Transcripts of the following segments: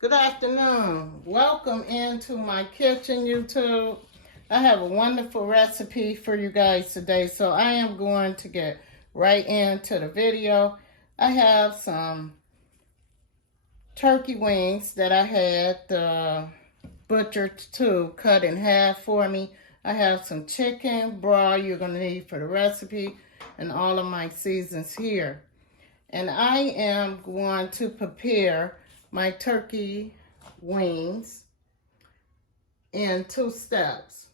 Good afternoon. Welcome into my kitchen, YouTube. I have a wonderful recipe for you guys today, so I am going to get right into the video. I have some turkey wings that I had butchered to cut in half for me. I have some chicken broil you're going to need for the recipe and all of my seasons here. And I am going to prepare my turkey wings in 2 steps.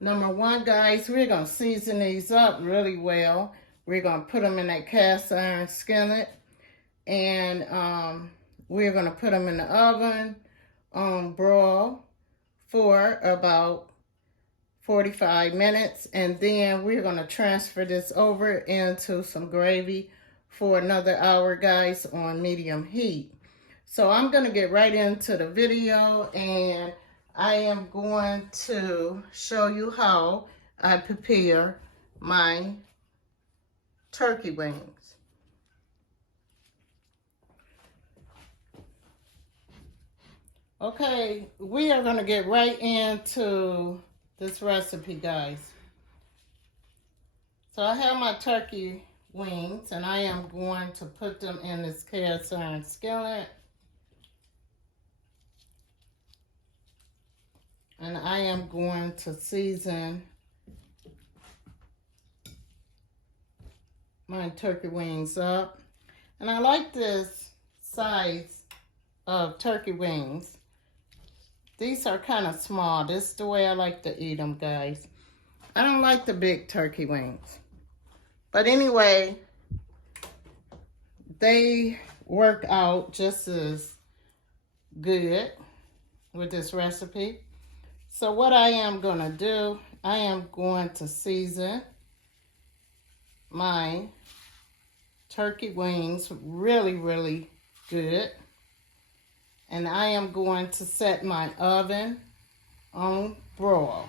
Number 1, guys, we're going to season these up really well. We're going to put them in that cast iron skillet, and we're going to put them in the oven on broil for about 45 minutes, and then we're going to transfer this over into some gravy for another hour, guys, on medium heat. So I'm going to get right into the video, and I am going to show you how I prepare my turkey wings. Okay, we are going to get right into this recipe, guys. So I have my turkey wings, and I am going to put them in this cast iron skillet. And I am going to season my turkey wings up. And I like this size of turkey wings. These are kind of small. This is the way I like to eat them, guys. I don't like the big turkey wings. But anyway, they work out just as good with this recipe. So what I am going to do, I am going to season my turkey wings really, really good. And I am going to set my oven on broil,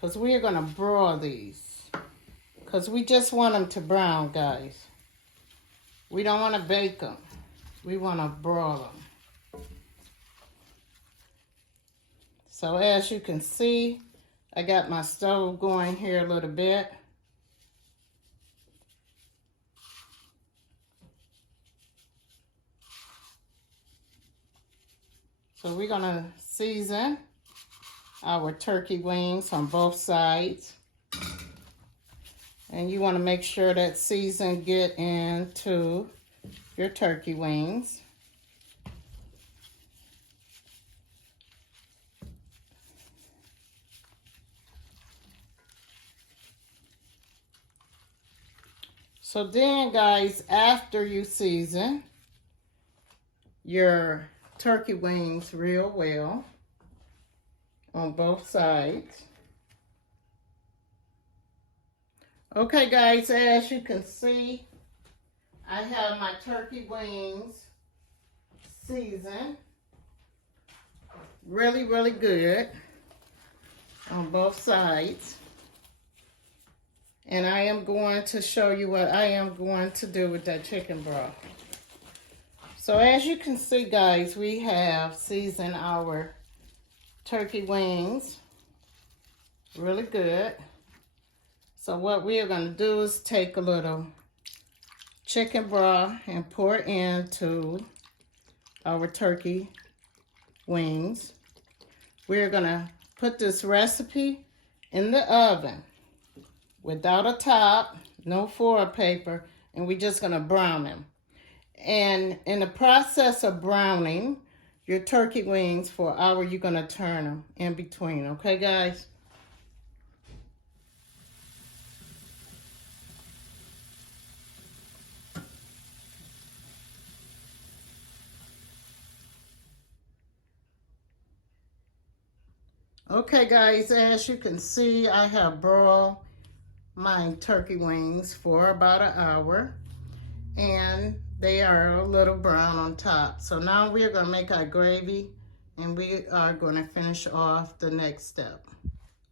because we are going to broil these, because we just want them to brown, guys. We don't want to bake them. We want to broil them. So as you can see, I got my stove going here a little bit. So we're going to season our turkey wings on both sides. And you want to make sure that season get into your turkey wings. So then, guys, after you season your turkey wings real well on both sides. Okay, guys, as you can see, I have my turkey wings seasoned really, really good on both sides. And I am going to show you what I am going to do with that chicken broth. So as you can see, guys, we have seasoned our turkey wings really good. So what we are going to do is take a little chicken broth and pour it into our turkey wings. We're going to put this recipe in the oven without a top, no foil paper, and we're just going to brown them. And in the process of browning your turkey wings for an hour, you're going to turn them in between, okay, guys? Okay, guys, as you can see, I have broiled my turkey wings for about an hour, and they are a little brown on top. So now we're going to make our gravy, and we are going to finish off the next step.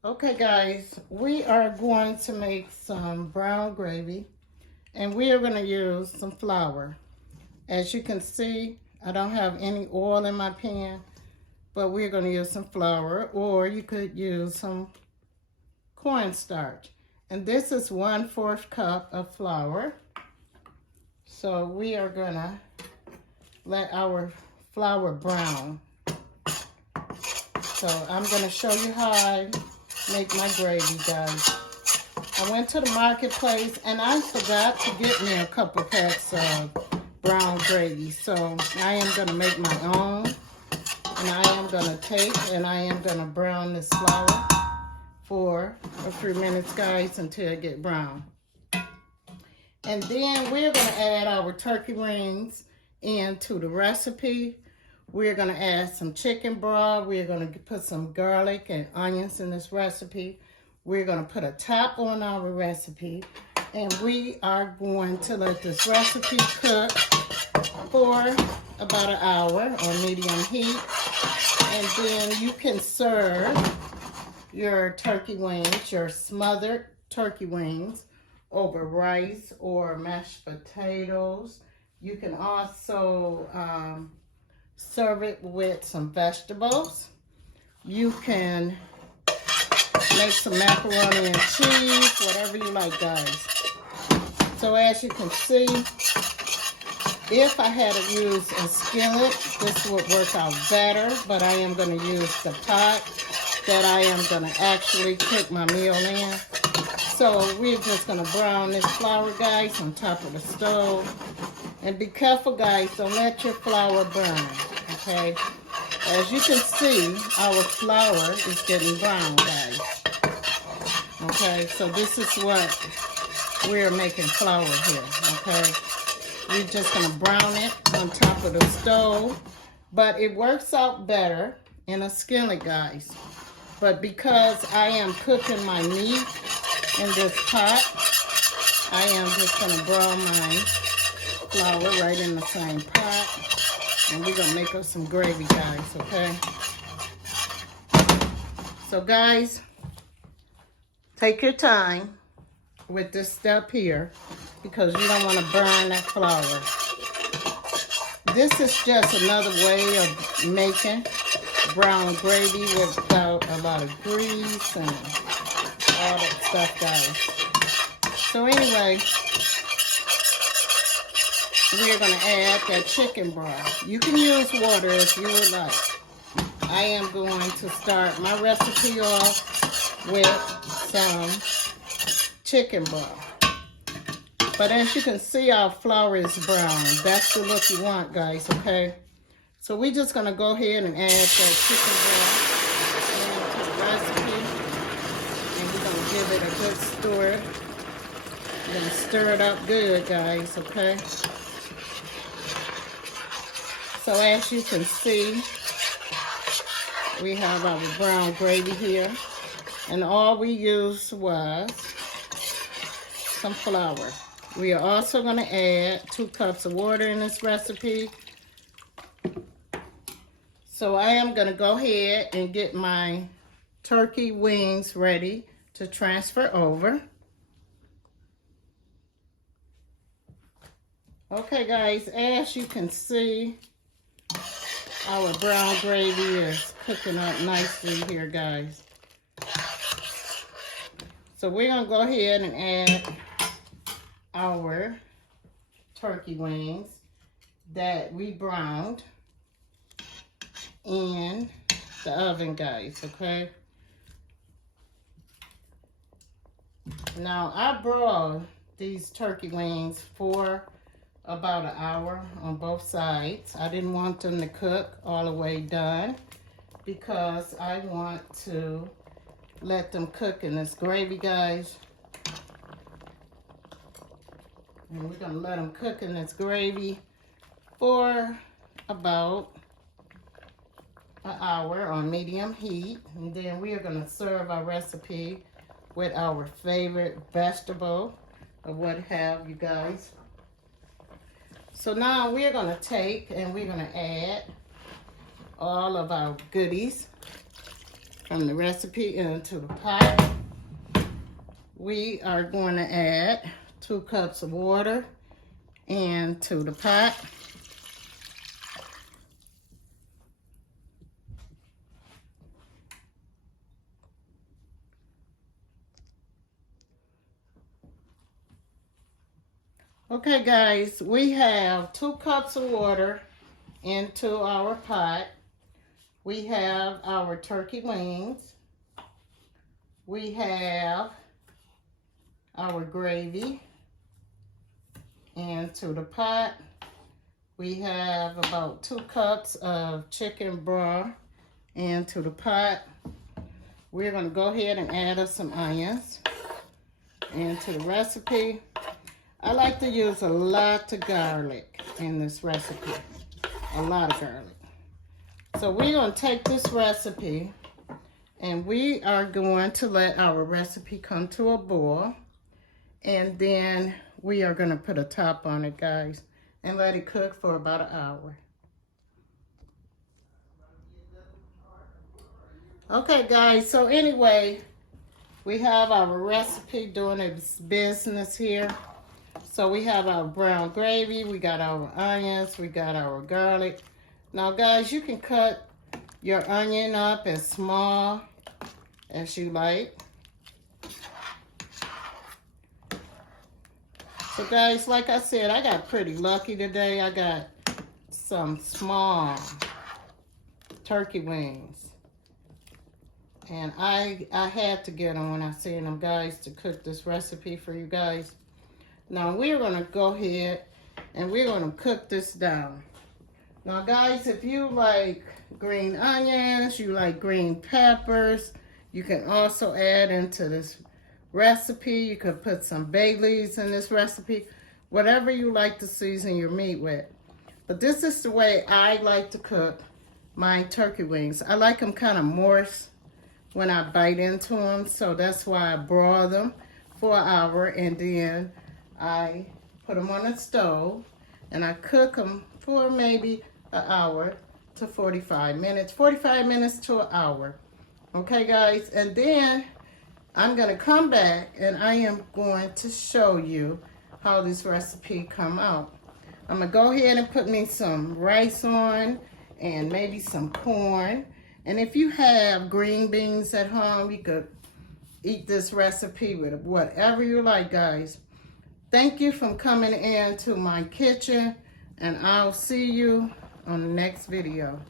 Okay, guys, we are going to make some brown gravy, and we are going to use some flour. As you can see, I don't have any oil in my pan, but we're going to use some flour, or you could use some cornstarch. And this is 1/4 cup of flour. So we are going to let our flour brown. So I'm going to show you how I make my gravy, guys. I went to the marketplace and I forgot to get me a couple packs of brown gravy. So I am going to make my own. And I am going to take and I am going to brown this flour for a few minutes, guys, until it get brown. And then we're going to add our turkey wings into the recipe. We're going to add some chicken broth. We're going to put some garlic and onions in this recipe. We're going to put a top on our recipe. And we are going to let this recipe cook for about an hour on medium heat. And then you can serve your turkey wings, your smothered turkey wings, over rice or mashed potatoes. You can also serve it with some vegetables. You can make some macaroni and cheese, whatever you like, guys. So as you can see, if I had to use a skillet, this would work out better, but I am going to use the pot that I am going to actually cook my meal in. So we're just going to brown this flour, guys, on top of the stove. And be careful, guys, don't let your flour burn, okay? As you can see, our flour is getting brown, guys. Okay, so this is what we're making flour here, okay? We're just going to brown it on top of the stove. But it works out better in a skillet, guys. But because I am cooking my meat in this pot, I am just going to brown my flour right in the same pot. And we're going to make us some gravy, guys, okay? So, guys, take your time with this step here because you don't want to burn that flour. This is just another way of making brown gravy without a lot of grease and all that stuff, guys. So anyway, we're going to add that chicken broth. You can use water if you would like. I am going to start my recipe off with some chicken broth. But as you can see, our flour is brown. That's the look you want, guys, okay? So we're just going to go ahead and add that chicken broth into the recipe. And we're going to give it a good stir. We're going to stir it up good, guys, okay? So as you can see, we have our brown gravy here. And all we used was some flour. We are also going to add 2 cups of water in this recipe. So I am going to go ahead and get my turkey wings ready to transfer over. Okay, guys, as you can see, our brown gravy is cooking up nicely here, guys. So we're going to go ahead and add our turkey wings that we browned in the oven, guys, okay? Now, I broiled these turkey wings for about an hour on both sides. I didn't want them to cook all the way done because I want to let them cook in this gravy, guys. And we're going to let them cook in this gravy for about an hour on medium heat. And then we are going to serve our recipe with our favorite vegetable or what have you, guys. So now we're going to take and we're going to add all of our goodies from the recipe into the pot. We are going to add 2 cups of water into the pot. Okay guys, we have 2 cups of water into our pot. We have our turkey wings. We have our gravy into the pot. We have about 2 cups of chicken broil into the pot. We're going to go ahead and add us some onions into the recipe. I like to use a lot of garlic in this recipe, a lot of garlic. So we're going to take this recipe and we are going to let our recipe come to a boil, and then we are going to put a top on it, guys, and let it cook for about an hour. Okay guys, so anyway, we have our recipe doing its business here. So we have our brown gravy, we got our onions, we got our garlic. Now guys, you can cut your onion up as small as you like. So guys, like I said, I got pretty lucky today. I got some small turkey wings. And I had to get them when I seen them, guys, to cook this recipe for you guys. Now we're gonna go ahead and we're gonna cook this down. Now guys, if you like green onions, you like green peppers, you can also add into this recipe. You could put some bay leaves in this recipe, whatever you like to season your meat with. But this is the way I like to cook my turkey wings. I like them kind of moist when I bite into them, so that's why I broil them for an hour, and then I put them on the stove and I cook them for maybe an hour to 45 minutes, 45 minutes to an hour. Okay guys, and then I'm gonna come back and I am going to show you how this recipe come out. I'm gonna go ahead and put me some rice on and maybe some corn. And if you have green beans at home, you could eat this recipe with whatever you like, guys. Thank you for coming into my kitchen, and I'll see you on the next video.